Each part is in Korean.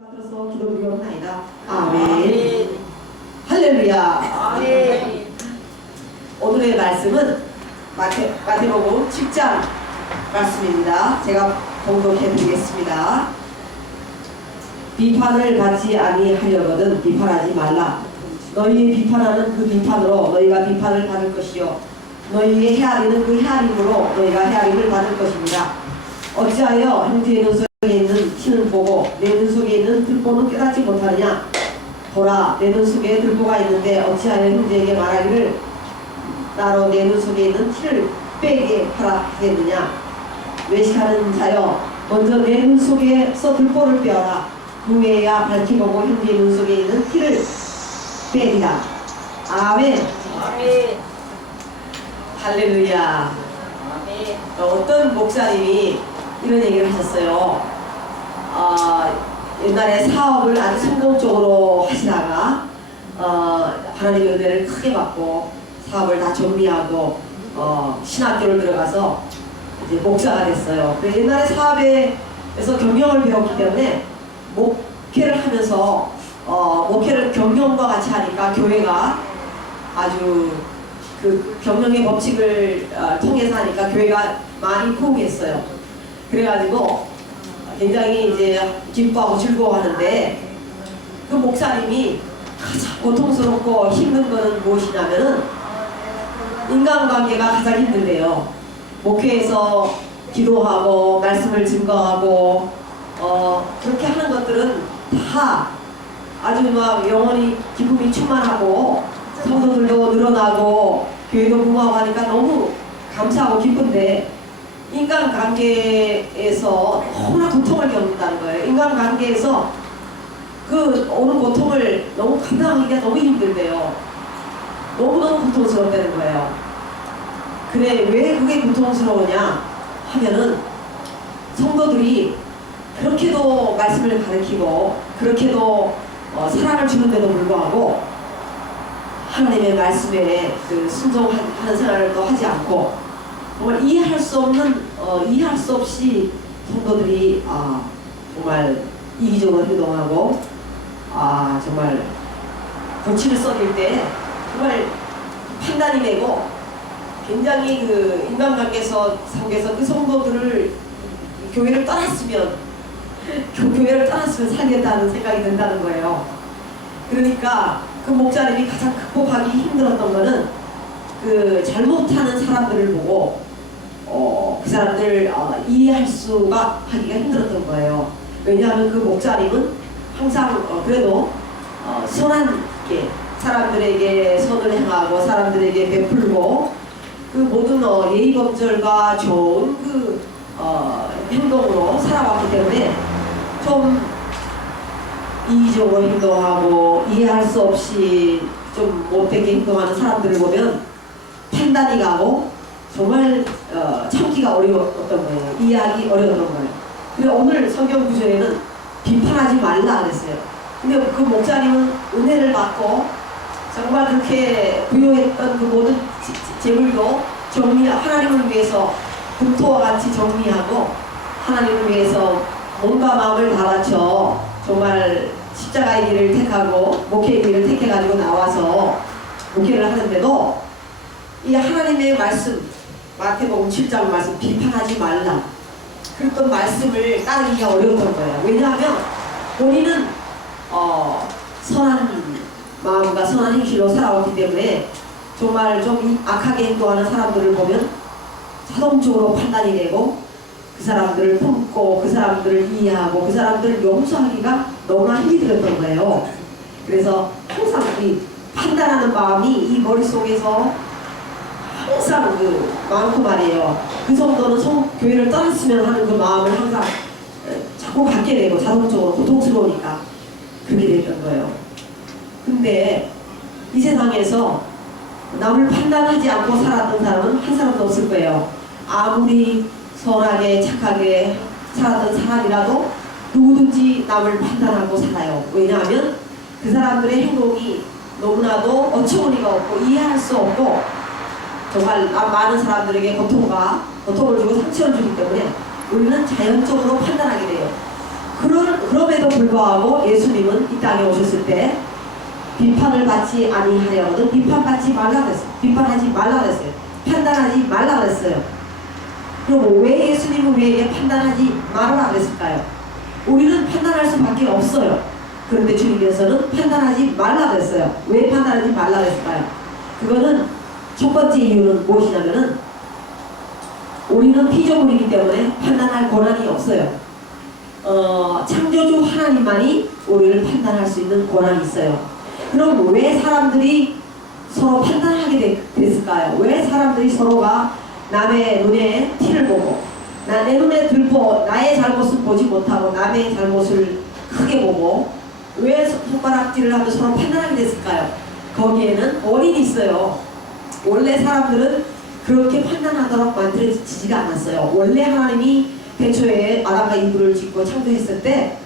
받들어서 기도드리옵나이다. 아멘. 할렐루야. 아멘. 오늘의 말씀은 마태복음 10장 말씀입니다. 제가 봉독해 드리겠습니다. 비판을 받지 아니하려거든 비판하지 말라. 너희의 비판하는 그 비판으로 너희가 비판을 받을 것이요 너희의 헤아리는 그 헤아림으로 너희가 헤아림을 받을 것입니다. 어찌하여 형제의 눈 속에 있는 티는 보고 내 눈 속에 있는 들보는 깨닫지 못하느냐. 보라, 내 눈 속에 들보가 있는데 어찌하여 형제에게 말하기를 나로 내 눈 속에 있는 티를 빼게 하라 하겠느냐. 외식하는 자여, 먼저 내 눈 속에서 들보를 빼어라. 후에야 밝히 보고 형제의 눈 속에 있는 티를 빼리라. 아멘. 아멘. 할렐루야. 아멘. 어떤 목사님이 이런 얘기를 하셨어요. 옛날에 사업을 아주 성공적으로 하시다가 하나님의 은혜를 크게 받고 사업을 다 정리하고 신학교를 들어가서 이제 목사가 됐어요. 옛날에 사업에서 경영을 배웠기 때문에 목회를 하면서 목회를 경영과 같이 하니까 교회가 아주 그 경영의 법칙을 통해서 하니까 교회가 많이 포기했어요. 그래가지고 굉장히 이제 기뻐하고 즐거워하는데 그 목사님이 가장 고통스럽고 힘든 거는 무엇이냐면은 인간관계가 가장 힘들대요. 목회에서 기도하고 말씀을 증거하고 그렇게 하는 것들은 다 아주 막 영원히 기쁨이 충만하고 성도들도 늘어나고 교회도 부흥하고 하니까 너무 감사하고 기쁜데 인간관계에서 너무나 고통을 겪는다는 거예요. 인간관계에서 그 오는 고통을 너무 감당하기가 너무 힘들대요. 너무너무 고통스럽다는 거예요. 그래, 왜 그게 고통스러우냐 하면은 성도들이 그렇게도 말씀을 가르치고 그렇게도 사랑을 주는데도 불구하고 하나님의 말씀에 그 순종하는 생활을 또 하지 않고 정말 이해할 수 없이 성도들이 정말 이기적으로 행동하고 정말 고치를 썩일 때 정말 판단이 되고 굉장히 그 인간관계 속에서 그 성도들을 교회를 떠났으면 살겠다는 생각이 든다는 거예요. 그러니까 그 목사님이 가장 극복하기 힘들었던 거는 그 잘못하는 사람들을 보고 그 사람들 이해할 수가 하기가 힘들었던 거예요. 왜냐하면 그 목사님은 항상 그래도 선하게 사람들에게 선을 행하고 사람들에게 베풀고 그 모든 예의범절과 좋은 그 행동으로 살아왔기 때문에 좀 이기적으로 행동하고 이해할 수 없이 좀 못되게 행동하는 사람들을 보면 판단이 가고 정말 참기가 어려웠던 거예요. 이해하기 어려웠던 거예요. 그리고 오늘 성경 구절에는 비판하지 말라 그랬어요. 근데 그 목사님은 은혜를 받고 정말 그렇게 부여했던 그 모든 재물도 하나님을 위해서 금토와 같이 정리하고 하나님을 위해서 몸과 마음을 다 바쳐 정말 십자가의 길을 택하고 목회의 길을 택해가지고 나와서 목회를 하는데도 이 하나님의 말씀 마태복음 7장 말씀 비판하지 말라 그랬던 말씀을 따르기가 어려웠던 거예요. 왜냐하면 본인은 선한 마음과 선한 행실로 살아왔기 때문에 정말 좀 악하게 행동하는 사람들을 보면 자동적으로 판단이 되고 그 사람들을 품고 그 사람들을 이해하고 그 사람들을 용서하기가 너무나 힘이 들었던 거예요. 그래서 항상 이 판단하는 마음이 이 머릿속에서 항상 많고 말이에요. 그 정도는 교회를 떠났으면 하는 그 마음을 항상 자꾸 갖게 되고 자동적으로 고통스러우니까 그렇게 됐던 거예요. 근데 이 세상에서 남을 판단하지 않고 살았던 사람은 한 사람도 없을 거예요. 아무리 선하게 착하게 살았던 사람이라도 누구든지 남을 판단하고 살아요. 왜냐하면 그 사람들의 행동이 너무나도 어처구니가 없고 이해할 수 없고 정말 많은 사람들에게 고통을 주고 상처를 주기 때문에 우리는 자연적으로 판단하게 돼요. 그럼에도 불구하고 예수님은 이 땅에 오셨을 때 비판을 받지 아니하려거든 비판받지 말라 그랬어요. 비판하지 말라 그랬어요. 판단하지 말라 그랬어요. 그럼 왜 예수님은 우리에게 판단하지 말아라 그랬을까요? 우리는 판단할 수밖에 없어요. 그런데 주님께서는 판단하지 말라 그랬어요. 왜 판단하지 말라 그랬을까요? 그거는 첫 번째 이유는 무엇이냐면은 우리는 피조물이기 때문에 판단할 권한이 없어요. 창조주 하나님만이 우리를 판단할 수 있는 권한이 있어요. 그럼 왜 사람들이 서로 판단하게 됐을까요? 왜 사람들이 서로가 남의 눈에 티를 보고 내 눈에 들보 나의 잘못을 보지 못하고 남의 잘못을 크게 보고 왜 손가락질을 하며 서로 판단하게 됐을까요? 거기에는 원인이 있어요. 원래 사람들은 그렇게 판단하도록 만들어지지가 않았어요. 원래 하나님이 태초에 아담과 이브를 짓고 창조했을 때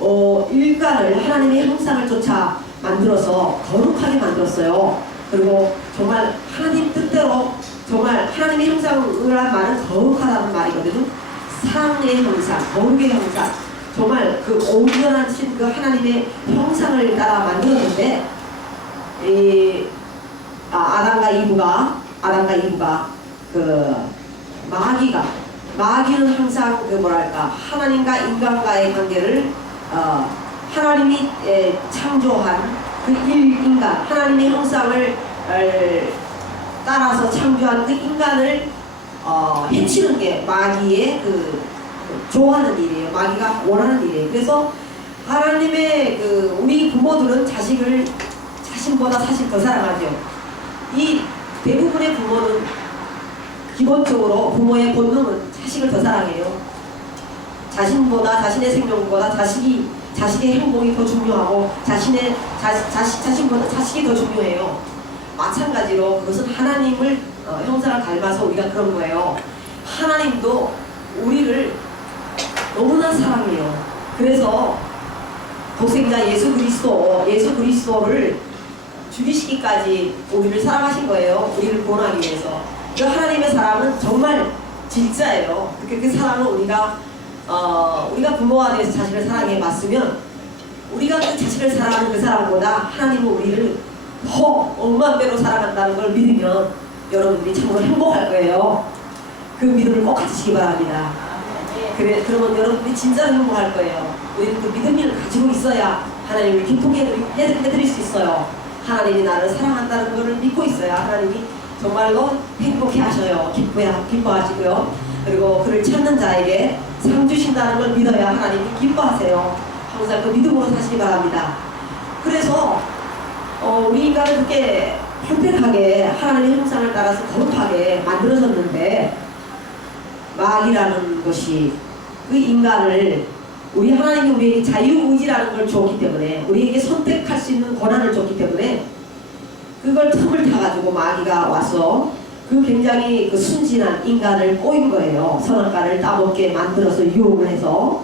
인간을 하나님의 형상을 쫓아 만들어서 거룩하게 만들었어요. 그리고 정말 하나님 뜻대로 정말 하나님의 형상을 한 말은 거룩하다는 말이거든요. 사랑의 형상, 거룩의 형상, 정말 그 온전한 그 마님의 형상을 따라 만들었는데 아담과 이브가 그 마귀는 항상 그 뭐랄까 하나님과 인간과의 관계를 하나님이 창조한 그 인간 하나님의 형상을 따라서 창조한 그 인간을 해치는 게 마귀의 좋아하는 일이에요. 마귀가 원하는 일이에요. 그래서 하나님의 우리 부모들은 자신보다 사실 더 사랑하죠. 이 대부분의 부모는 기본적으로 부모의 본능은 자식을 더 사랑해요. 자신의 생명보다 자식의 행복이 더 중요하고 자신보다 자식이 더 중요해요. 마찬가지로 그것은 하나님을 형상을 닮아서 우리가 그런 거예요. 하나님도 우리를 너무나 사랑해요. 그래서 독생자 예수 그리스도를 죽이시기까지 우리를 사랑하신 거예요. 우리를 구원하기 위해서. 그 하나님의 사랑은 정말 진짜예요. 그 사랑은 우리가 부모가 돼서 자식을 사랑해 봤으면 우리가 그 자식을 사랑하는 그 사랑보다 하나님은 우리를 더 억만 배로 사랑한다는 걸 믿으면 여러분들이 참으로 행복할 거예요. 그 믿음을 꼭 가지시기 바랍니다. 그러면 여러분들이 진짜로 행복할 거예요. 우리는 그 믿음을 가지고 있어야 하나님을 기쁘게 해드릴 수 있어요. 하나님이 나를 사랑한다는 것을 믿고 있어야 하나님이 정말로 행복해 하셔요. 기뻐하시고요. 그리고 그를 찾는 자에게 상 주신다는 걸 믿어야 하나님이 기뻐하세요. 항상 그 믿음으로 사시기 바랍니다. 그래서 우리 인간은 그렇게 perfect하게 하나님의 형상을 따라서 거룩하게 만들어졌는데 마귀라는 것이 그 인간을 우리 하나님이 우리에게 자유의지라는 걸 줬기 때문에 우리에게 선택할 수 있는 권한을 줬기 때문에 그걸 틈을 타가지고 마귀가 와서 굉장히 순진한 인간을 꼬인 거예요. 선악과를 따먹게 만들어서 유혹을 해서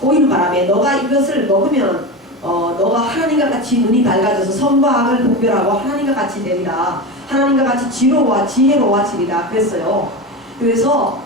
꼬이는 바람에 너가 이것을 먹으면 너가 하나님과 같이 눈이 밝아져서 선과 악을 분별하고 하나님과 같이 되리라. 하나님과 같이 지혜로워지리라 그랬어요. 그래서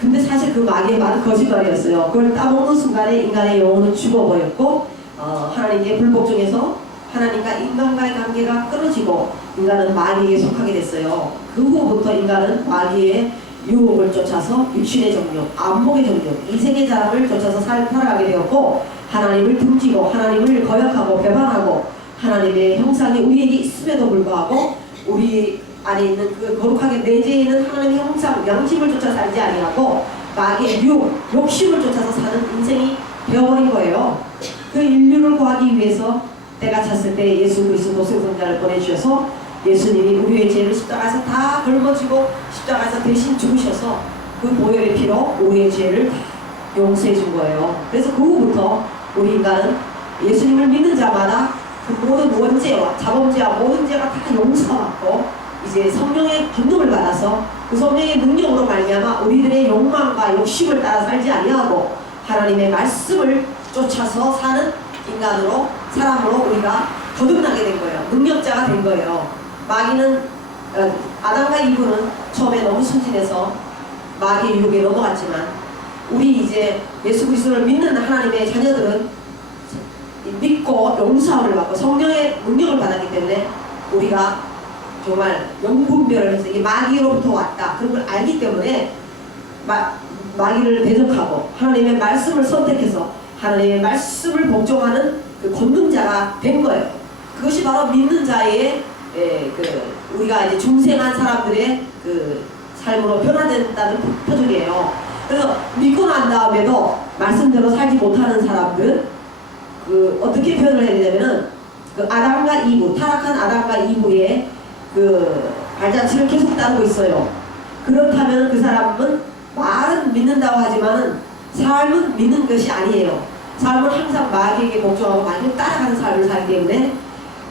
근데 사실 그 마귀의 말은 거짓말이었어요. 그걸 따먹는 순간에 인간의 영혼은 죽어버렸고 하나님의 불복 중에서 하나님과 인간과의 관계가 끊어지고 인간은 마귀에게 속하게 됐어요. 그 후부터 인간은 마귀의 유혹을 쫓아서 육신의 정욕, 안목의 정욕, 이생의 자랑을 쫓아서 살아가게 되었고 하나님을 등지고 하나님을 거역하고 배반하고 하나님의 형상이 우리에게 있음에도 불구하고 우리 안에 있는 그 거룩하게 내재해 있는 하나님의 형상, 양심을 쫓아 살지 아니하고 마귀의 욕심을 쫓아서 사는 인생이 되어버린 거예요. 그 인류를 구하기 위해서 때가 찼을 때 예수 그리스도 독생자를 보내주셔서 예수님이 우리의 죄를 십자가에서 다 걸머지고 십자가에서 대신 죽으셔서 그 보혈의 피로 우리의 죄를 다 용서해 준 거예요. 그래서 그 후부터 우리 인간은 예수님을 믿는 자마다 그 모든 원죄와 자범죄와 모든 죄가 다 용서받고 이제 성령의 기능을 받아서 그 성령의 능력으로 말미암아 우리들의 욕망과 욕심을 따라 살지 아니하고 하나님의 말씀을 쫓아서 사는 사람으로 우리가 거듭나게 된 거예요. 능력자가 된 거예요. 마귀는 아담과 이브는 처음에 너무 순진해서 마귀의 유혹에 넘어갔지만 우리 이제 예수 그리스도를 믿는 하나님의 자녀들은 믿고 용서함을 받고 성령의 능력을 받았기 때문에 우리가 정말 영분별을 해서 이게 마귀로부터 왔다 그런 걸 알기 때문에 마귀를 대적하고 하나님의 말씀을 선택해서 하나님의 말씀을 복종하는 그 권능자가 된 거예요. 그것이 바로 믿는 자의 우리가 이제 중생한 사람들의 그 삶으로 변화된다는 표적이에요. 그래서 믿고 난 다음에도 말씀대로 살지 못하는 사람들은 그 어떻게 표현을 해야 되냐면은 그 아담과 이브, 타락한 아담과 이브의 그 발자취를 계속 따르고 있어요. 그렇다면 그 사람은 말은 믿는다고 하지만은 삶은 믿는 것이 아니에요. 삶은 항상 마귀에게 복종하고 마귀를 따라가는 삶을 살기 때문에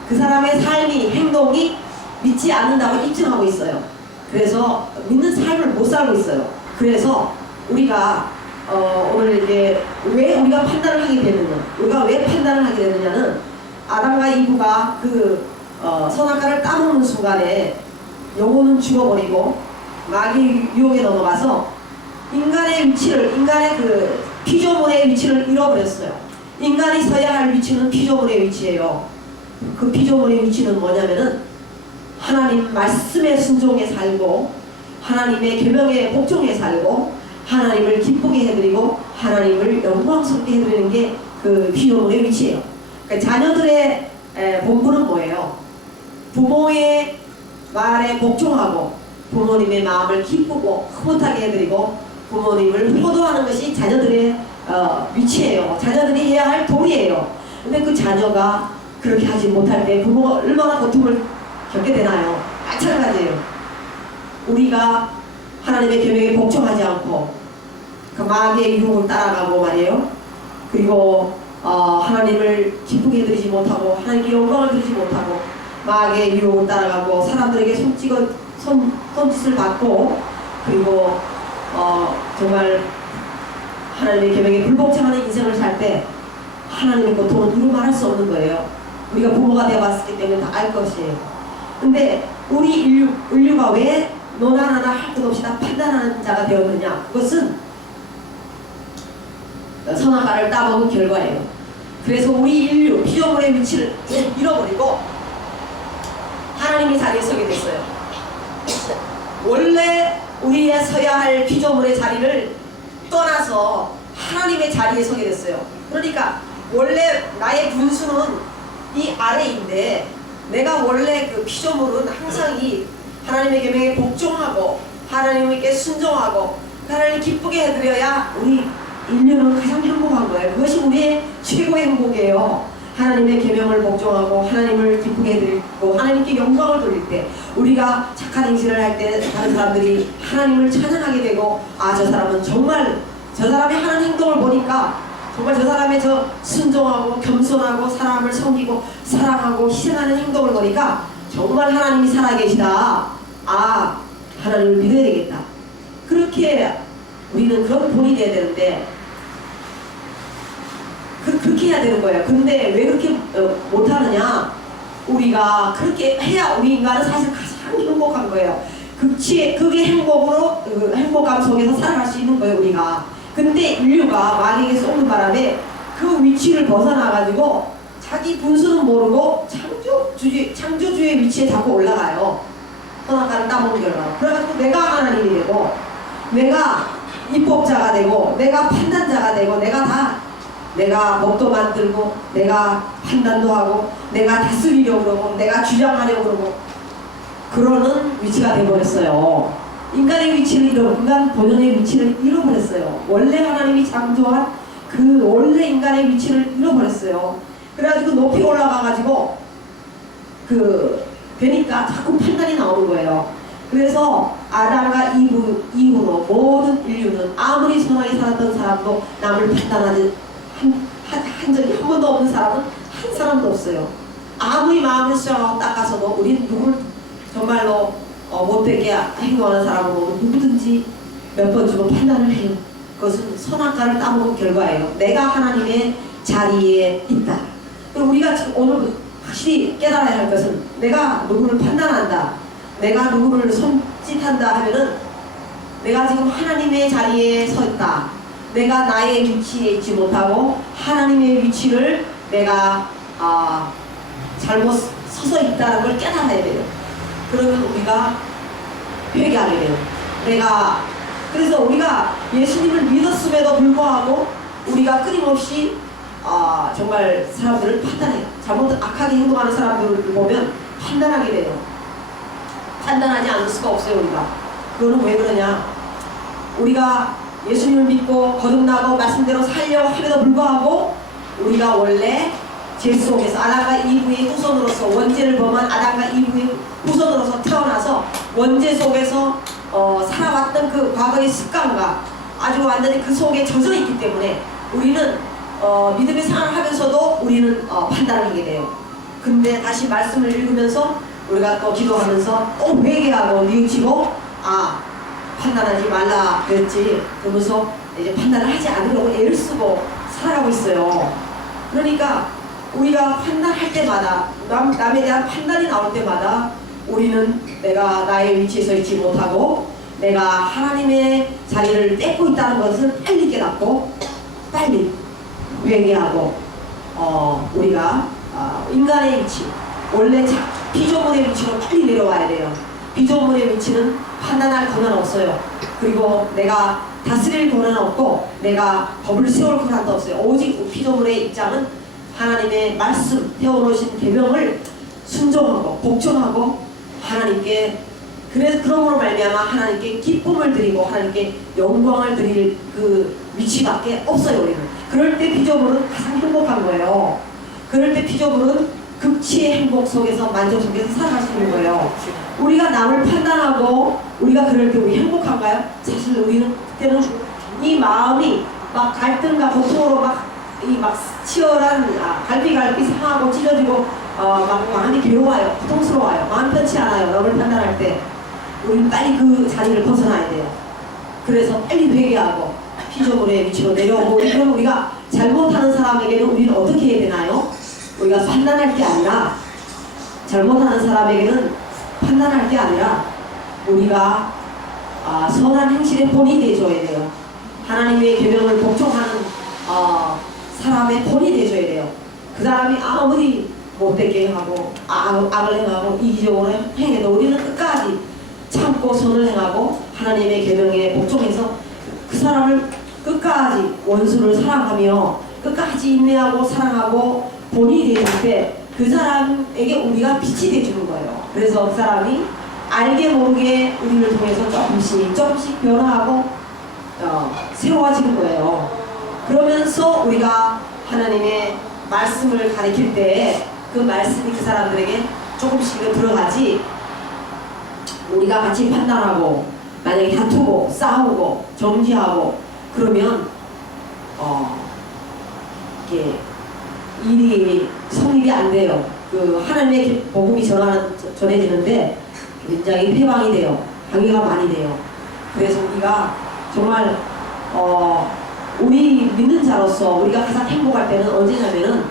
그 사람의 삶이 행동이 믿지 않는다고 입증하고 있어요. 그래서 믿는 삶을 못 살고 있어요. 그래서 우리가 오늘 이제 왜 우리가 판단을 하게 되느냐, 우리가 왜 판단을 하게 되느냐는 아담과 이브가 그 선악과를 따먹는 순간에 영혼은 죽어버리고 마귀 유혹에 넘어가서 인간의 위치를, 인간의 그 피조물의 위치를 잃어버렸어요. 인간이 서야 할 위치는 피조물의 위치예요. 그 피조물의 위치는 뭐냐면은 하나님 말씀에 순종해 살고 하나님의 계명에 복종해 살고 하나님을 기쁘게 해드리고 하나님을 영광스럽게 해드리는 게 그 피조물의 위치예요. 그러니까 자녀들의 본분은 뭐예요? 부모의 말에 복종하고 부모님의 마음을 기쁘고 흐뭇하게 해드리고 부모님을 효도하는 것이 자녀들의 위치예요. 자녀들이 해야 할 도리예요. 근데 그 자녀가 그렇게 하지 못할 때 부모가 얼마나 고통을 겪게 되나요? 마찬가지예요. 우리가 하나님의 계명에 복종하지 않고 그 마귀의 유혹을 따라가고 말이에요. 그리고 하나님을 기쁘게 해드리지 못하고 하나님께 영광을 드리지 못하고 마귀의 유혹을 따라가고 사람들에게 손짓을 받고 그리고 정말 하나님의 계명에 불복종하는 인생을 살 때 하나님의 고통은 이루 말할 수 없는 거예요. 우리가 부모가 되어봤기 때문에 다 알 것이에요. 근데 우리 인류가 왜 너나 나나 할 것 없이 다 판단하는 자가 되었느냐? 그것은 선악과를 따먹은 결과예요. 그래서 우리 인류 피조물의 위치를 잃어버리고 하나님의 자리에 서게 됐어요. 원래 우리의 서야 할 피조물의 자리를 떠나서 하나님의 자리에 서게 됐어요. 그러니까 원래 나의 분수는 이 아래인데 내가 원래 그 피조물은 항상 이 하나님의 계명에 복종하고 하나님께 순종하고 하나님을 기쁘게 해드려야 우리 인류는 가장 행복한 거예요. 그것이 우리의 최고의 행복이에요. 하나님의 계명을 복종하고 하나님을 기쁘게 해드리고 하나님께 영광을 돌릴 때 우리가 착한 행실을 할 때 다른 사람들이 하나님을 찬양하게 되고 저 사람은 정말 저 사람이 하는 행동을 보니까 정말 저 사람의 저 순종하고 겸손하고 사람을 섬기고 사랑하고 희생하는 행동을 보니까 정말 하나님이 살아계시다. 하나님을 믿어야 되겠다. 그렇게 우리는 그런 본이 돼야 되는데 그렇게 해야 되는 거예요. 근데 왜 그렇게 못하느냐? 우리가 그렇게 해야 우리 인간은 사실 가장 행복한 거예요. 그게 행복감 속에서 살아갈 수 있는 거예요, 우리가. 근데 인류가 마귀에게 쏘는 바람에 그 위치를 벗어나가지고 자기 분수는 모르고 창조주의 위치에 자꾸 올라가요. 선악과를 따먹는 결과. 그래가지고 내가 하나님이 되고 내가 입법자가 되고 내가 판단자가 되고 내가 법도 만들고 내가 판단도 하고 내가 다스리려고 그러고 내가 주장하려고 그러고 그러는 위치가 되어버렸어요. 인간 본연의 위치를 잃어버렸어요. 원래 하나님이 창조한 그 원래 인간의 위치를 잃어버렸어요. 그래가지고 높이 올라가가지고 되니까 자꾸 판단이 나오는 거예요. 그래서 아담과 이후로 모든 인류는 아무리 선하게 살았던 사람도 남을 판단하는 한 적이 한 번도 없는 사람은 한 사람도 없어요. 아무리 마음을 수정하고 닦아서도 우리는 누굴 정말로 못되게 행동하는 사람은 누구든지 몇 번 주고 판단을 해요. 그것은 선악과를 따먹은 결과예요. 내가 하나님의 자리에 있다. 그리고 우리가 오늘 확실히 깨달아야 할 것은 내가 누구를 판단한다, 내가 누구를 손짓한다 하면은 내가 지금 하나님의 자리에 서 있다. 내가 나의 위치에 있지 못하고 하나님의 위치를 내가 잘못 서서 있다는 걸 깨달아야 돼요. 그러면 우리가 회개하게 돼요. 그래서 우리가 예수님을 믿었음에도 불구하고 우리가 끊임없이 정말 사람들을 판단해요. 잘못 악하게 행동하는 사람들을 보면 판단하게 돼요. 판단하지 않을 수가 없어요. 우리가 그거는 왜 그러냐, 우리가 예수님을 믿고 거듭나고 말씀대로 살려고 함에도 불구하고 우리가 원래 죄 속에서 아담과 이브의 후손으로서, 원죄를 범한 아담과 이브의 후손으로서 태어나서 원죄 속에서 살아왔던 그 과거의 습관과 아주 완전히 그 속에 젖어 있기 때문에 우리는 믿음의 생활을 하면서도 우리는 판단을 하게 돼요. 근데 다시 말씀을 읽으면서 우리가 또 기도하면서 또 회개하고 뉘우치고 판단하지 말라 그랬지 그러면서 이제 판단을 하지 않으려고 애를 쓰고 살아가고 있어요. 그러니까 우리가 판단할 때마다 남에 대한 판단이 나올 때마다 우리는 내가 나의 위치에 서 있지 못하고 내가 하나님의 자리를 뺏고 있다는 것을 빨리 깨닫고 빨리 회개하고 우리가 인간의 위치, 원래 피조물의 위치로 빨리 내려와야 돼요. 피조물의 위치는 판단할 권한 없어요. 그리고 내가 다스릴 권한 없고 내가 법을 세울 권한도 없어요. 오직 피조물의 입장은 하나님의 말씀, 태워놓으신 계명을 순종하고 복종하고 하나님께, 그래서 그러므로 말미암아 하나님께 기쁨을 드리고 하나님께 영광을 드릴 그 위치밖에 없어요. 우리는 그럴 때 피조물은 가장 행복한 거예요. 그럴 때 피조물은 극치의 행복 속에서, 만족 속에서 살아갈 수 있는 거예요. 우리가 남을 판단하고 우리가 그럴 때 우리 행복한가요? 사실 우리는 그때는 이 마음이 막 갈등과 고통으로 막 치열한 갈비갈비 상하고 찢어지고 막 마음이 괴로워요. 고통스러워요. 마음 편치 않아요. 남을 판단할 때 우리는 빨리 그 자리를 벗어나야 돼요. 그래서 빨리 회개하고 피조물의 위치로 내려오고, 그럼 우리가 잘못하는 사람에게는 우리는 어떻게 해야 되나요? 우리가 판단할 게 아니라, 잘못하는 사람에게는 판단할 게 아니라 우리가 선한 행실의 본이 되어줘야 돼요. 하나님의 계명을 복종하는 사람의 본이 되어줘야 돼요. 그 사람이 아무리 못되게 하고 악을 행하고 이기적으로 행해도 우리는 끝까지 참고 선을 행하고 하나님의 계명에 복종해서 그 사람을 끝까지 원수를 사랑하며 끝까지 인내하고 사랑하고 본이 되어줄 때 그 사람에게 우리가 빛이 되어주는 거예요. 그래서 그 사람이 알게 모르게 우리를 통해서 조금씩 변화하고 새로워지는 거예요. 그러면서 우리가 하나님의 말씀을 가리킬 때 그 말씀이 그 사람들에게 조금씩은 들어가지, 우리가 같이 판단하고 만약에 다투고 싸우고 정지하고 그러면 이게 일이 성립이 안 돼요. 그 하나님의 복음이 전해지는데 굉장히 회방이 돼요. 방해가 많이 돼요. 그래서 우리가 정말 우리 믿는 자로서 우리가 가장 행복할 때는 언제냐면은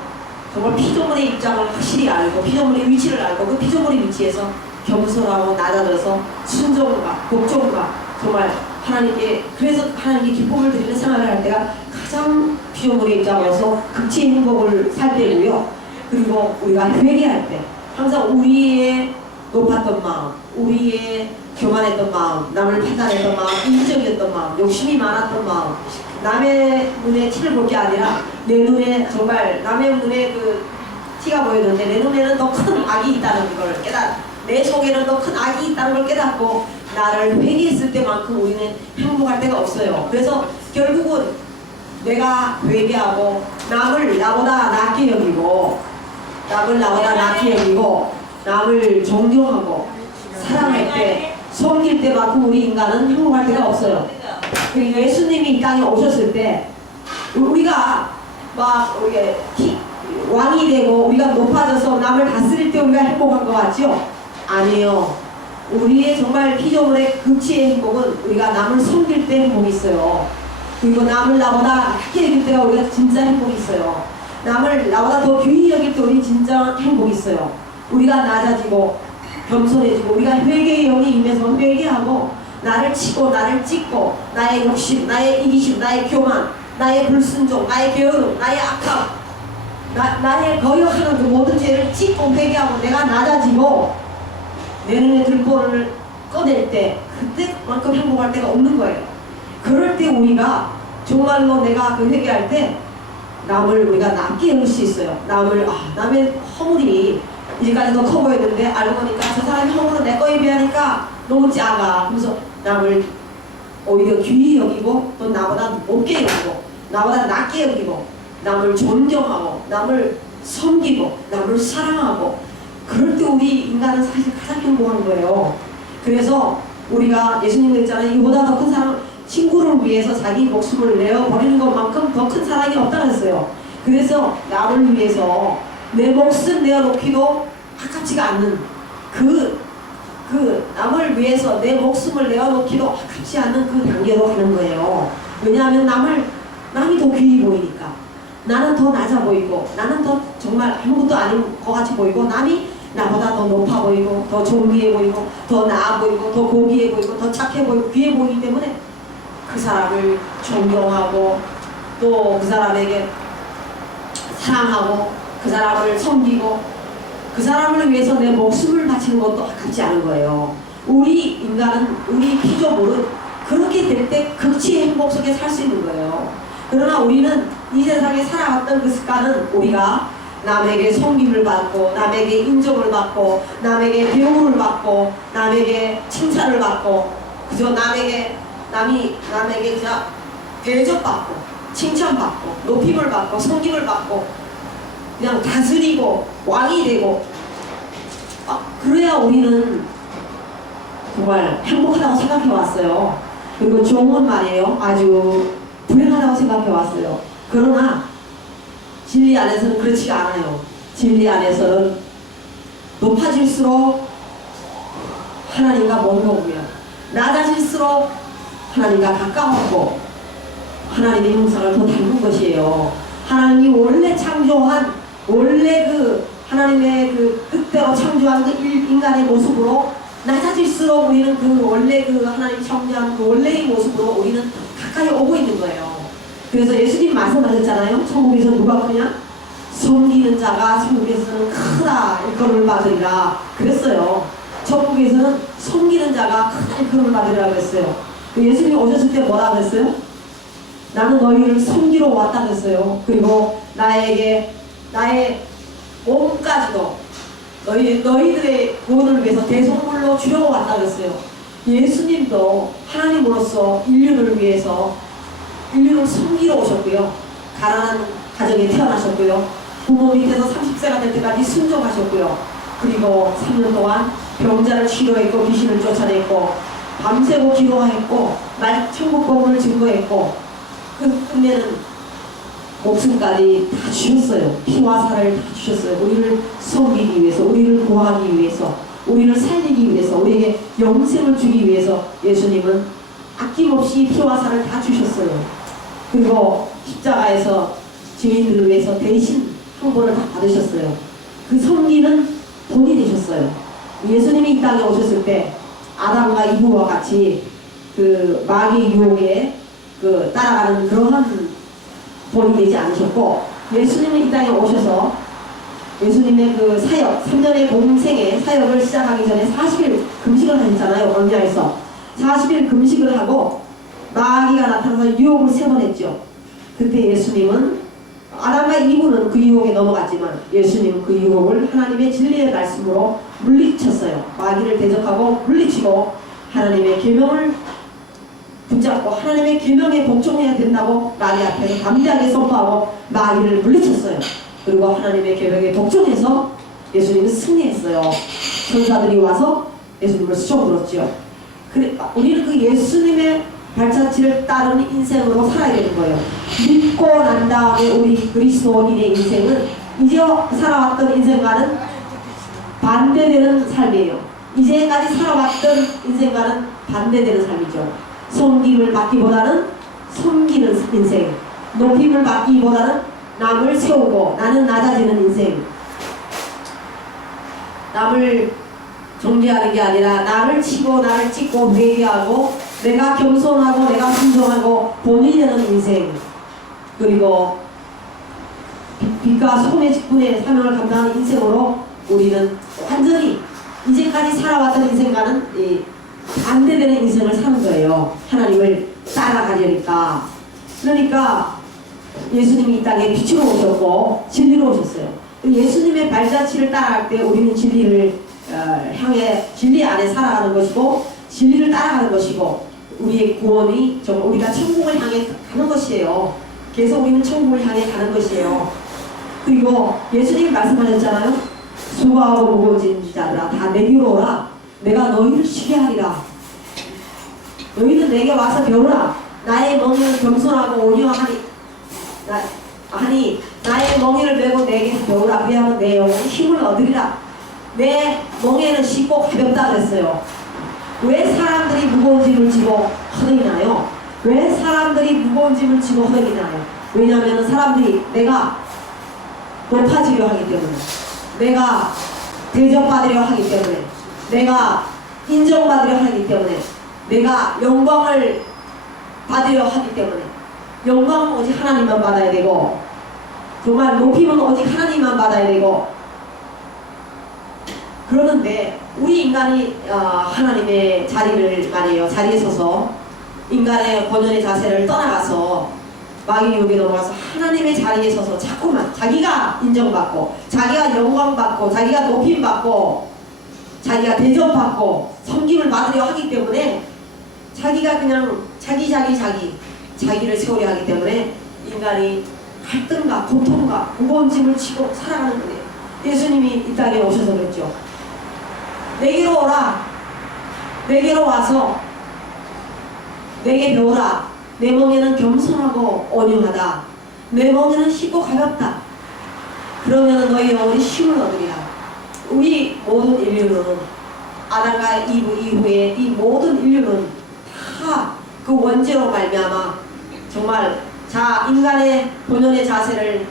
정말 피조물의 입장을 확실히 알고 피조물의 위치를 알고 그 피조물의 위치에서 겸손하고 낮아져서 순종과 복종과 정말 하나님께, 그래서 하나님께 기쁨을 드리는 생활을 할 때가 가장 피조물의 입장으로서 극치의 행복을 살 때고요. 그리고 우리가 회개할 때 항상 우리의 높았던 마음, 우리의 교만했던 마음, 남을 판단했던 마음, 이기적이었던 마음, 욕심이 많았던 마음, 남의 눈에 티를 볼 게 아니라 내 눈에, 정말 남의 눈에 그 티가 보였는데 내 눈에는 더 큰 악이 있다는 걸 내 속에는 더 큰 악이 있다는 걸 깨닫고 나를 회개했을 때만큼 우리는 행복할 때가 없어요. 그래서 결국은 내가 회개하고 남을 나보다 낮게 여기고 남을 존경하고 사랑할 때, 섬길 때만큼 우리 인간은 행복할 때가 없어요. 그리고 예수님이 이 땅에 오셨을 때 우리가 막 왕이 되고 우리가 높아져서 남을 다스릴 때 우리가 행복한 것 같죠? 아니에요. 우리의 정말 피조물의 극치의 행복은 우리가 남을 섬길 때 행복이 있어요. 그리고 남을 나보다 낮게 여길 때가 우리가 진짜 행복이 있어요. 남을 나보다 더 귀히 여길 때 우리 진짜 행복이 있어요. 우리가 낮아지고 겸손해지고 우리가 회개의 영이 임해서 회개하고 나를 치고 나를 찢고 나의 욕심, 나의 이기심, 나의 교만, 나의 불순종, 나의 게으름, 나의 악함, 나의 거역하는 그 모든 죄를 찢고 회개하고 내가 낮아지고 내 눈에 들보를 꺼낼 때 그때만큼 행복할 때가 없는 거예요. 그럴 때 우리가 정말로 내가 그 회개할 때 남을 우리가 낮게 여길 수 있어요. 남의 허물이 이제까지 더 커 보였는데 알고 보니까 저 사람의 허물은 내 거에 비하니까 너무 작아. 그래서 남을 오히려 귀히 여기고 또 나보다 높게 여기고 나보다 낮게 여기고 남을 존경하고 남을 섬기고 남을 사랑하고 그럴 때 우리 인간은 사실 가장 행복한 거예요. 그래서 우리가 예수님도 있잖아요. 이보다 더 큰 사랑, 친구를 위해서 자기 목숨을 내어버리는 것만큼 더 큰 사랑이 없다고 했어요. 그래서 남을 위해서 내 목숨 내어놓기도 아깝지가 않는 그 남을 위해서 내 목숨을 내어놓기도 아깝지 않는 그 단계로 가는 거예요. 왜냐하면 남이 더 귀히 보이니까. 나는 더 낮아 보이고 나는 더 정말 아무것도 아닌 것 같이 보이고 남이 나보다 더 높아 보이고 더 존귀해 보이고 더 나아 보이고 더 고귀해 보이고 더 착해 보이고 귀해 보이기 때문에 그 사람을 존경하고 또 그 사람에게 사랑하고 그 사람을 섬기고 그 사람을 위해서 내 목숨을 바치는 것도 아깝지 않은 거예요. 우리 인간은 우리 피조물은 그렇게 될 때 극치의 행복 속에 살 수 있는 거예요. 그러나 우리는 이 세상에 살아왔던 그 습관은 우리가 남에게 섬김을 받고 남에게 인정을 받고 남에게 배움을 받고 남에게 칭찬을 받고 그저 남이 남에게 그냥 대접받고 칭찬받고 높임을 받고 섬김을 받고 그냥 다스리고 왕이 되고 그래야 우리는 정말 행복하다고 생각해 왔어요. 그리고 좋은 말이에요. 아주 불행하다고 생각해 왔어요. 그러나 진리 안에서는 그렇지가 않아요. 진리 안에서는 높아질수록 하나님과 먼 거고요. 낮아질수록 하나님과 가까웠고 하나님의 형상을 더 닮은 것이에요. 하나님이 원래 창조한 원래 그 하나님의 그 뜻대로 창조한 그 인간의 모습으로 낮아질수록 우리는 그 원래 그 하나님이 창조한 그 원래의 모습으로 우리는 가까이 오고 있는 거예요. 그래서 예수님 말씀하셨잖아요. 천국에서 누가 크냐? 섬기는 자가 천국에서는 크다 일컬음을 받으리라 그랬어요. 천국에서는 섬기는 자가 크다 일컬음을 받으리라 그랬어요. 예수님이 오셨을 때 뭐라 그랬어요? 나는 너희를 섬기러 왔다 그랬어요. 그리고 나의 몸까지도 너희들의 구원을 위해서 대속물로 주려고 왔다 그랬어요. 예수님도 하나님으로서 인류를 위해서 인류를 섬기러 오셨고요. 가난한 가정에 태어나셨고요. 부모 밑에서 30세가 될 때까지 순종하셨고요. 그리고 3년 동안 병자를 치료했고 귀신을 쫓아냈고 밤새고 기도했고 천국 복음을 증거했고 끝내는 목숨까지 다 주셨어요. 피와 살을 다 주셨어요. 우리를 섬기기 위해서, 우리를 구하기 위해서, 우리를 살리기 위해서, 우리에게 영생을 주기 위해서 예수님은 아낌없이 피와 살을 다 주셨어요. 그리고 십자가에서 죄인들을 위해서 대신 형벌을 다 받으셨어요. 그 섬기는 본이 되셨어요. 예수님이 이 땅에 오셨을 때 아담과 이브와 같이 그 마귀 유혹에 따라가는 그러한 본이 되지 않으셨고 예수님이 이 땅에 오셔서 예수님의 그 사역 3년의 공생의 사역을 시작하기 전에 40일 금식을 하셨잖아요. 광야에서 40일 금식을 하고 마귀가 나타나서 유혹을 3번 했죠. 그때 예수님은 아담과 이브는 그 유혹에 넘어갔지만 예수님은 그 유혹을 하나님의 진리의 말씀으로 물리쳤어요. 마귀를 대적하고 물리치고 하나님의 계명을 붙잡고 하나님의 계명에 복종해야 된다고 마귀 앞에서 담대하게 선포하고 마귀를 물리쳤어요. 그리고 하나님의 계명에 복종해서 예수님은 승리했어요. 천사들이 와서 예수님을 수종 들었죠. 우리는 그 예수님의 발자취를 따르는 인생으로 살아야 되는 거예요. 믿고 난 다음에 우리 그리스도인의 인생은 이제 살아왔던 인생과는 반대되는 삶이에요. 이제까지 살아왔던 인생과는 반대되는 삶이죠. 섬김을 받기보다는 섬기는 인생, 높임을 받기보다는 남을 세우고 나는 낮아지는 인생, 남을 정죄하는 게 아니라 나를 치고 나를 찍고 회개하고 내가 겸손하고 내가 순종하고 본이 되는 인생, 그리고 빛과 소금의 직분의 사명을 감당하는 인생으로 우리는 완전히 이제까지 살아왔던 인생과는 반대되는 인생을 사는 거예요. 하나님을 따라가려니까. 그러니까 예수님이 이 땅에 빛으로 오셨고 진리로 오셨어요. 예수님의 발자취를 따라갈 때 우리는 진리를 향해 진리 안에 살아가는 것이고 진리를 따라가는 것이고 우리의 구원이 우리가 천국을 향해 가는 것이에요. 그래서 우리는 천국을 향해 가는 것이에요. 그리고 예수님이 말씀하셨잖아요. 수고하고 무거워진 자들아 다 내게로 오라. 내가 너희를 쉬게 하리라. 너희는 내게 와서 배우라. 나의 멍에는 겸손하고 온유하니 나의 멍에를 메고 내게 배우라. 그리하면 내 영혼이 힘을 얻으리라. 내 멍에는 쉽고 가볍다 그랬어요. 왜 사람들이 무거운 짐을 지고 허덕이나요? 왜 사람들이 무거운 짐을 지고 허덕이나요? 왜냐하면 사람들이 내가 높아지려 하기 때문에, 내가 대접받으려 하기 때문에, 내가 인정받으려 하기 때문에, 내가 영광을 받으려 하기 때문에, 영광은 오직 하나님만 받아야 되고 정말 높임은 오직 하나님만 받아야 되고, 그러는데 우리 인간이 하나님의 자리를 말이에요. 자리에 서서 인간의 본연의 자세를 떠나가서 마귀 유혹에 넘어가서 하나님의 자리에 서서 자꾸만 자기가 인정받고 자기가 영광받고 자기가 높임받고 자기가 대접받고 섬김을 받으려 하기 때문에 자기가 그냥 자기를 세우려 하기 때문에 인간이 갈등과 고통과 무거운 짐을 지고 살아가는 거예요. 예수님이 이 땅에 오셔서 그랬죠. 내게로 오라. 내게로 와서 내게 배우라. 내 멍에는 겸손하고 온유하다. 내 멍에는 쉽고 가볍다. 그러면 너희 영혼이 힘을 얻으리라. 우리 모든 인류는 아담과 이브 이후에 이 모든 인류는 다 그 원죄로 말미암아 정말 인간의 본연의 자리를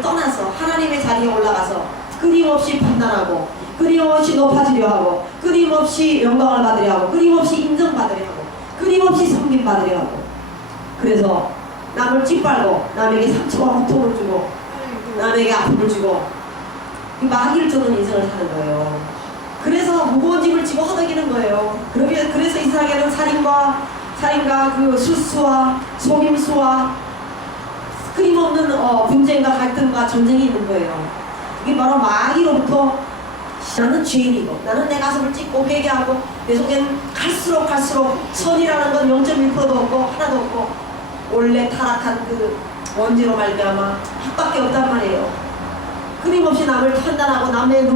떠나서 하나님의 자리에 올라가서 끊임없이 판단하고 끊임없이 높아지려 하고 끊임없이 영광을 받으려 하고 끊임없이 인정받으려 하고 끊임없이 섬김받으려 하고, 그래서 남을 짓밟고 남에게 상처와 고통을 주고 남에게 아픔을 주고 마귀를 쫓는 인생을 사는 거예요. 그래서 무거운 짐을 지고 허덕이는 거예요. 그래서 이 세상에는 살인과 그 술수와 속임수와 끊임없는 분쟁과 갈등과 전쟁이 있는 거예요. 이게 바로 마귀로부터 나는 죄인이고 나는 내 가슴을 찢고 회개하고 내 속엔 갈수록 선이라는 건 0.1%도 없고 하나도 없고 원래 타락한 그 원죄로 말미암아 밖에 없단 말이에요. 끊임없이 남을 판단하고 남의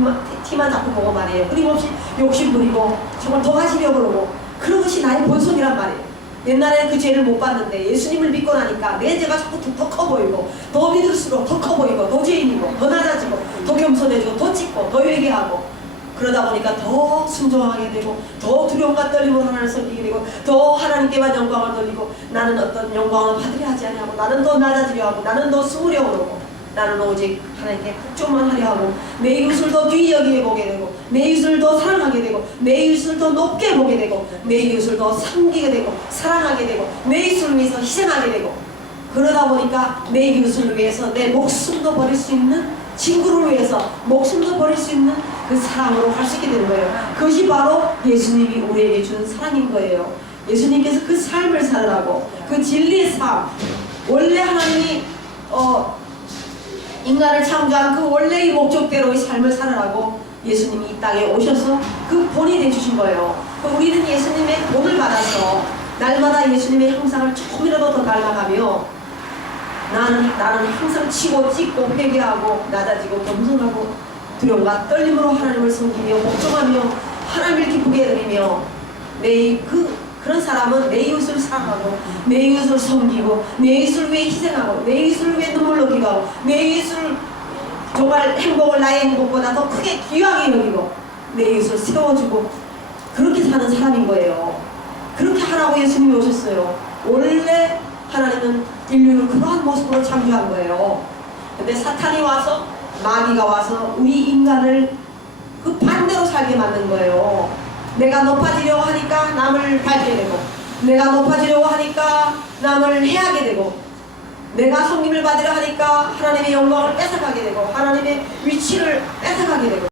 티만 자꾸 보고 말이에요. 끊임없이 욕심부리고 정말 더 하시려고 그러고 그런 것이 나의 본성이란 말이에요. 옛날에는 그 죄를 못 봤는데 예수님을 믿고 나니까 내 죄가 자꾸 더 커 보이고 더 믿을수록 더 커 보이고 더 죄인이고 더 낮아지고 더 겸손해지고 더 찢고 더 회개하고 그러다 보니까 더 순종하게 되고 더 두려움과 떨림으로 하나님을 섬기게 되고 더 하나님께만 영광을 돌리고 나는 어떤 영광을 받으려 하지 않냐고 나는 더 낮아지려 하고 나는 더 숨으려 그러고 나는 오직 하나님께 복종만 하려 하고 내 이웃을 더 귀히 여기게 보게 되고 내 이웃을 더 사랑하게 되고 내 이웃을 더 높게 보게 되고 내 이웃을 더 섬기게 되고 사랑하게 되고 내 이웃을 위해서 희생하게 되고 그러다 보니까 내 이웃을 위해서 내 목숨도 버릴 수 있는 친구를 위해서 목숨도 버릴 수 있는 그 사랑으로 갈 수 있게 되는 거예요. 그것이 바로 예수님이 우리에게 주는 사랑인 거예요. 예수님께서 그 삶을 살으라고 그 진리의 삶 원래 하나님이 인간을 창조한 그 원래의 목적대로의 삶을 살으라고 예수님이 이 땅에 오셔서 그 본이 되주신 거예요. 우리는 예수님의 본을 받아서 날마다 예수님의 형상을 조금이라도 더 닮아가며 나는 항상 치고 찢고 회개하고 낮아지고 겸손하고 두려움과 떨림으로 하나님을 섬기며 복종하며 하나님을 기쁘게 여기며 그런 사람은 내 이웃을 사랑하고 내 이웃을 섬기고 내 이웃을 위해 희생하고 내 이웃을 위해 눈물로 기도하고 내 이웃을 정말 행복을 나의 행복보다 더 크게 귀하게 여기고 내 이웃을 세워주고 그렇게 사는 사람인 거예요. 그렇게 하라고 예수님이 오셨어요. 원래 하나님은 인류를 그러한 모습으로 창조한 거예요. 근데 사탄이 와서 마귀가 와서 우리 인간을 그 반대 반대로 살게 만든 거예요. 내가 높아지려고 하니까 남을 밟게 되고, 내가 높아지려고 하니까 남을 해하게 되고, 내가 섬김을 받으려 하니까 하나님의 영광을 뺏어가게 되고, 하나님의 위치를 뺏어가게 되고.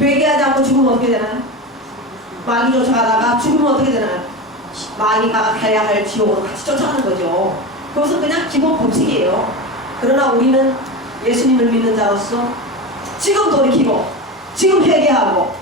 회개하지 않고 죽으면 어떻게 되나요? 마귀 쫓아가다가 죽으면 어떻게 되나요? 마귀가 가야 할 지옥으로 같이 쫓아가는 거죠. 그것은 그냥 기본 법칙이에요. 그러나 우리는 예수님을 믿는 자로서 지금 돌이키고, 지금 회개하고,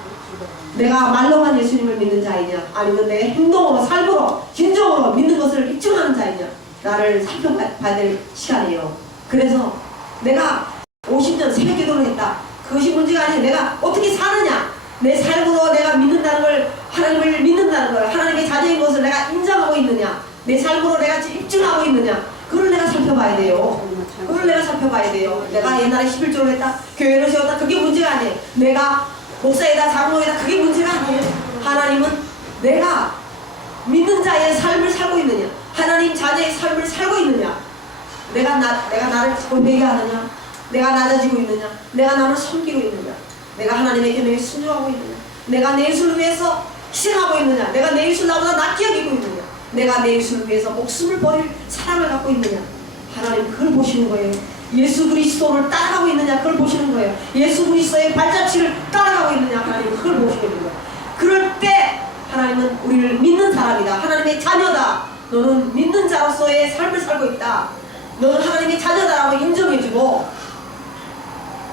내가 말로만 예수님을 믿는 자이냐, 아니면 내 행동으로, 삶으로, 진정으로 믿는 것을 입증하는 자이냐, 나를 살펴봐야 될 시간이에요. 그래서 내가 50년 새벽 기도를 했다. 그것이 문제가 아니라 내가 어떻게 사느냐, 내 삶으로 내가 믿는다는 걸, 하나님을 믿는다는 걸, 하나님의 자녀인 것을 내가 인정하고 있느냐, 내 삶으로 내가 입증하고 있느냐, 그걸 내가 살펴봐야 돼요. 그걸 내가 살펴봐야 돼요. 내가 옛날에 11조를 했다, 교회를 세웠다, 그게 문제가 아니에요. 내가 목사이다, 장로이다, 그게 문제가 아니에요. 하나님은 내가 믿는 자의 삶을 살고 있느냐, 하나님 자녀의 삶을 살고 있느냐, 내가 나를 회개하느냐, 내가 낮아지고 있느냐, 내가 나를 섬기고 있느냐, 내가 하나님의 계명에 순종하고 있느냐, 내가 내 예수를 위해서 희생하고 있느냐, 내가 내 예수를 나보다 낫게 여기고 있느냐, 내가 내 예수를 위해서 목숨을 버릴 사랑을 갖고 있느냐, 하나님 그걸 보시는 거예요. 예수 그리스도를 따라가고 있느냐, 그걸 보시는 거예요. 예수 그리스도의 발자취를 따라가고 있느냐, 하나님 그걸 보시는 거예요. 그럴 때 하나님은 우리를 믿는 사람이다, 하나님의 자녀다, 너는 믿는 자로서의 삶을 살고 있다, 너는 하나님의 자녀다라고 인정해주고,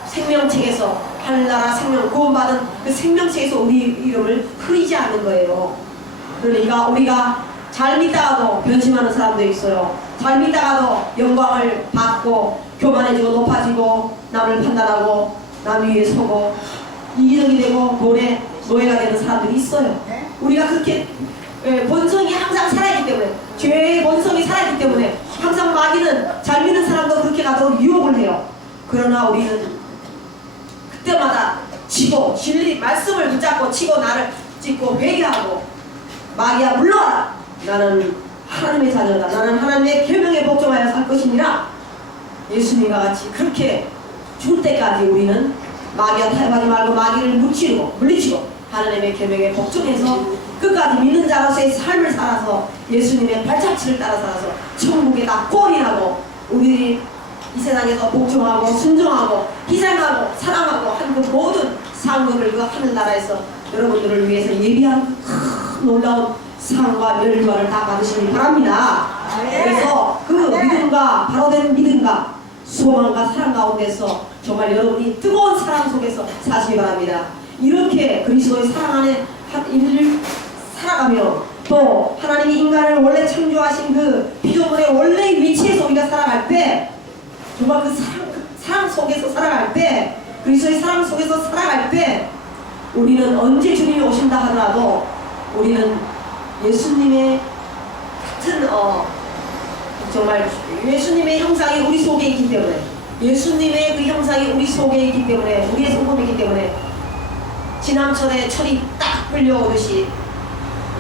생명책에서, 하늘나라 생명 구원받은 그 생명책에서 우리 이름을 흐리지 않는 거예요. 그러니까 우리가 잘 믿다가도 변심하는 사람도 있어요. 잘 믿다가도 영광을 받고 교만해지고 높아지고 남을 판단하고 남 위에 서고 이기적이 되고 돈의 노예가 되는 사람들이 있어요. 우리가 그렇게 본성이 항상 살아있기 때문에, 죄의 본성이 살아있기 때문에 항상 마귀는 잘 믿는 사람도 그렇게 가도록 유혹을 해요. 그러나 우리는 그때마다 치고, 진리 말씀을 붙잡고 치고, 나를 찍고 회개하고, 마귀야 물러와라, 나는 하나님의 자녀다, 나는 하나님의 계명에 복종하여 살 것이니라. 예수님과 같이 그렇게 죽을 때까지 우리는 마귀와 타협하지 말고 마귀를 물리치고 하나님의 계명에 복종해서 끝까지 믿는 자로서의 삶을 살아서 예수님의 발자취를 따라 살아서 천국에 다 꼴이 나고, 우리 이 세상에서 복종하고 순종하고 희생하고 사랑하고 한 그 모든 상급을 그 하늘나라에서 여러분들을 위해서 예비한 놀라운 상과 멸류관을 다 받으시기 바랍니다. 그래서 그 믿음과 바로 된 믿음과 소망과 사랑 가운데서 정말 여러분이 뜨거운 사랑 속에서 사시기 바랍니다. 이렇게 그리스도의 사랑 안에 인을 살아가며, 또 하나님이 인간을 원래 창조하신 그 피조물의 원래의 위치에서 우리가 살아갈 때, 정말 그 사랑 속에서 살아갈 때, 그리스도의 사랑 속에서 살아갈 때, 우리는 언제 주님이 오신다 하더라도 우리는 예수님의 같은 정말 예수님의 형상이 우리 속에 있기 때문에, 예수님의 그 형상이 우리 속에 있기 때문에, 우리의 성품이기 때문에 지남철에 철이 딱 끌려오듯이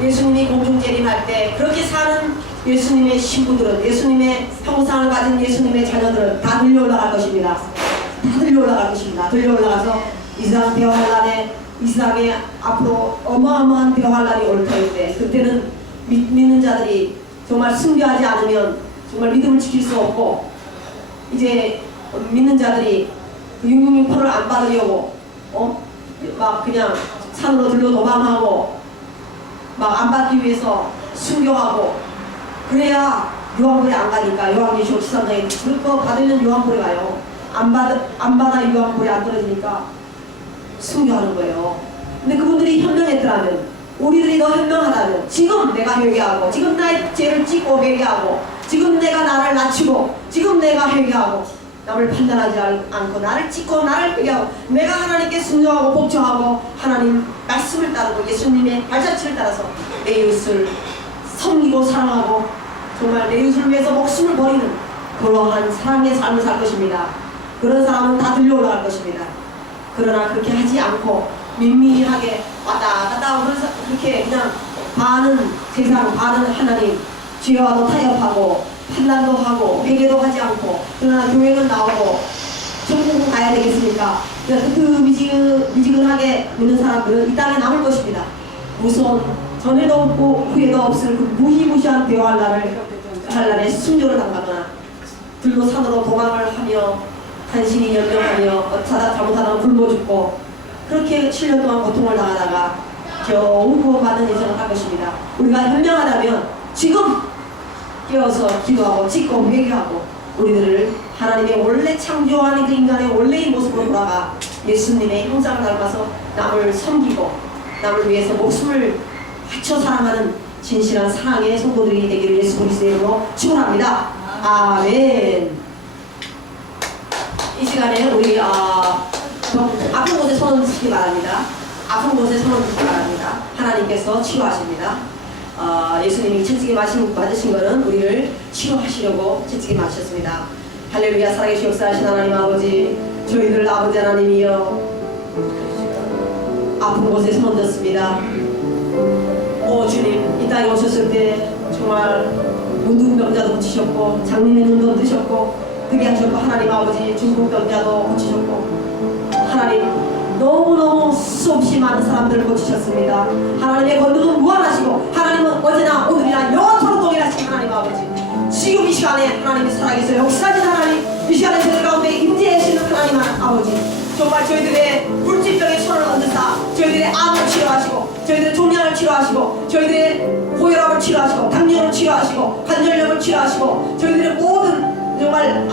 예수님이 공중재림할 때 그렇게 사는 예수님의 신부들은, 예수님의 형상을 가진 예수님의 자녀들은 다 들려 올라갈 것입니다. 다 들려 올라갈 것입니다. 들려 올라가서 이 세상 대환란에, 이 세상에 앞으로 어마어마한 대환란이 올 터인데, 그때는 믿는 자들이 정말 순교하지 않으면 정말 믿음을 지킬 수 없고, 이제 믿는 자들이 666%를 안 받으려고 막 그냥 산으로 들러 도망하고 막 안 받기 위해서 순교하고, 그래야 요한불에 안 가니까 요한계시록 13장에 그거 받으면 요한불에 가요. 안 받아 요한불에 안 떨어지니까 순교하는 거예요. 근데 그분들이 현명했더라면, 우리들이 더 현명하다면, 지금 내가 회개하고, 지금 나의 죄를 찢고 회개하고, 지금 내가 나를 낮추고, 지금 내가 회개하고, 남을 판단하지 않고 나를 찢고 나를 회개하고, 내가 하나님께 순종하고 복종하고 하나님 말씀을 따르고 예수님의 발자취를 따라서 내 이웃을 섬기고 사랑하고 정말 내 이웃을 위해서 목숨을 버리는 그러한 사랑의 삶을 살 것입니다. 그런 사람은 다 들려 올라갈 것입니다. 그러나 그렇게 하지 않고 밋밋하게 왔다 갔다 하면서 그렇게 그냥 반은 세상 반은 하나님 죄와도 타협하고 판단도 하고 회개도 하지 않고 그러나 교회는 나오고 천국은 가야 되겠습니까? 그 미지근하게 있는 사람들은 이 땅에 남을 것입니다. 우선 전에도 없고 후에도 없을 그 무시무시한 대화할 날에 순교를 당하거나 들로 산으로 도망을 하며 간신히 연명하며 어쩌다 잘못하다가 굶어 죽고 그렇게 7년 동안 고통을 당하다가 겨우 구원받는 인생을 할 것입니다. 우리가 현명하다면 지금 깨어서 기도하고 짓고 회개하고 우리들을 하나님의 원래 창조한 그 인간의 원래의 모습으로 돌아가 예수님의 형상을 닮아서 남을 섬기고 남을 위해서 목숨을 바쳐 사랑하는 진실한 사랑의 성도들이 되기를 예수 그리스도의 이름으로 축원합니다. 아멘. 이 시간에 우리 아픈 곳에 손을 드시기 바랍니다. 아픈 곳에 손을 드시기 바랍니다. 하나님께서 치료하십니다. 예수님이 채찍에 맞으신 것은 우리를 치료하시려고 채찍에 맞으셨습니다. 할렐루야. 살아계신 역사하신 하나님 아버지, 저희들 아버지 하나님이여 아픈 곳에 손 얹었습니다. 오 주님, 이 땅에 오셨을 때 정말 문둥병자도 고치셨고 장님의 눈도 뜨셨고 뜨게 하셨고 하나님 아버지 중풍병자도 고치셨고 하나님 너무너무 수없이 많은 사람들을 고치셨습니다. 하나님의 권능은 무한하시고 하나님은 어제나 오늘이나 영원토록 동일하신 하나님 아버지, 지금 이 시간에 하나님이 살아계셔 역사하신 하나님, 이 시간에 저희 가운데 임재하시는 하나님 아버지, 정말 저희들의 물질병에 손을 얹으사 저희들의 암을 치료하시고 저희들의 종양을 치료하시고 저희들의 고혈압을 치료하시고 당뇨를 치료하시고 관절염을 치료하시고 저희들의 모든 정말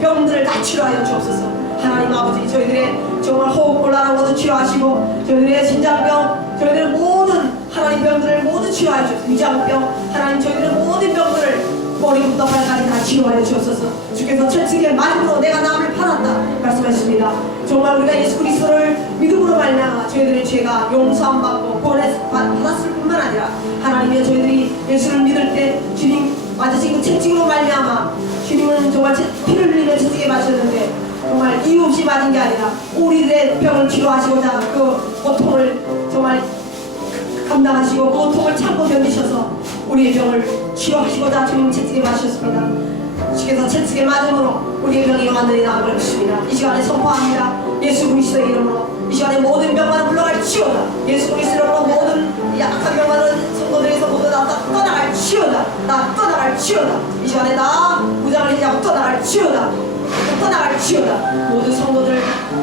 병들을 다 치료하여 주옵소서. 하나님 아버지, 저희들의 정말 호흡 곤란한 것도 치료하시고 저희들의 신장병, 저희들의 모든 하나님 병들을 모두 치료하여 주옵소서. 위장병, 하나님 저희들의 모든 병들을 머리부터 발까지 다 치료하여 주옵소서. 주께서 채찍에 맞음으로 내가 남을 팔았다 말씀하십니다. 정말 우리가 예수 그리스도를 믿음으로 말미암아 저희들의 죄가 용서함 받고 받았을 뿐만 아니라 하나님이여 저희들이 예수를 믿을 때 주님 맞으신 그 채찍으로 말미암아 주님은 정말 피를 흘리며 채찍에 맞으셨는데 정말 이유 없이 맞은 게 아니라 우리들의 병을 치료하시고자 그 고통을 정말 감당하시고 그 고통을 참고 견디셔서 우리의 병을 치료하시고자 주님 채찍에 맞으셨습니다. 주께서 채찍에 맞음으로 우리의 병이 완전히 나아버릴 것입니다. 이 시간에 선포합니다. 예수 그리스도의 이름으로 이 시간에 모든 병만을 물러갈 치워다. 예수 그리스도의 이름으로 모든 약한 병만은 성도들에서 모두 다 떠나갈 치워다. 다 떠나갈 치워다. 이 시간에 다 무장을 해제하고 떠나갈 치워다. 떠나갈 치워다. 모든 성도들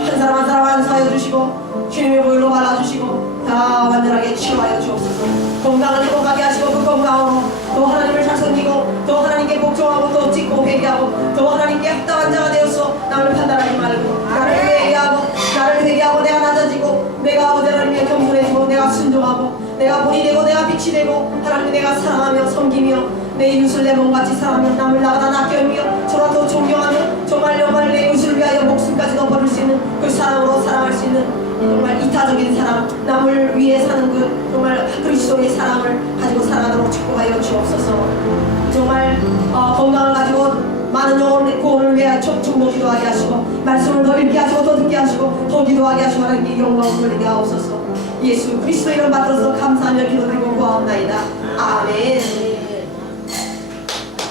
한 사람 한 사람 안수하여 주시고 주님의 보혈로 발라주시고 다 완전하게 치료하여 주옵소서. 건강을 회복하게 하시고 그 건강으로 또 하나님을 잘 섬기고 또 하나님께 복종하고 또 찍고 회개하고 또 하나님께 합당한 자가 되어서 남을 판단하지 말고 나를 회개하고 내가 낮아지고 내가 아버지 하나님께 겸손해지고 내가 순종하고 내가 본이 되고 내가 빛이 되고 하나님 내가 사랑하며 섬기며 내 이웃을 내 몸같이 사랑하며 남을 나보다 낫게 여기며 저라도 존경하며 정말 내 이웃을 위하여 목숨까지도 버릴 수 있는 그 사랑으로 사랑할 수 있는 정말 이타적인 사랑, 남을 위해 사는 그 정말 그리스도의 사랑을 가지고 살아가도록 축복하여 주옵소서. 정말 건강을 가지고 많은 영혼의 구원을 위하여 충고 기도하게 하시고 말씀을 더 읽게 하시고 더 듣게 하시고 더 기도하게 하시고 하나님께 영광을 돌리게 하옵소서. 예수 그리스도 이름 받들어서 감사하며 기도드리고 구하옵나이다. 아멘.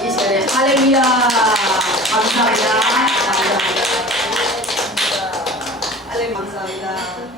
이 시간에 할렐루야 감사합니다. 감사합니다. 할렐루야 감사합니다.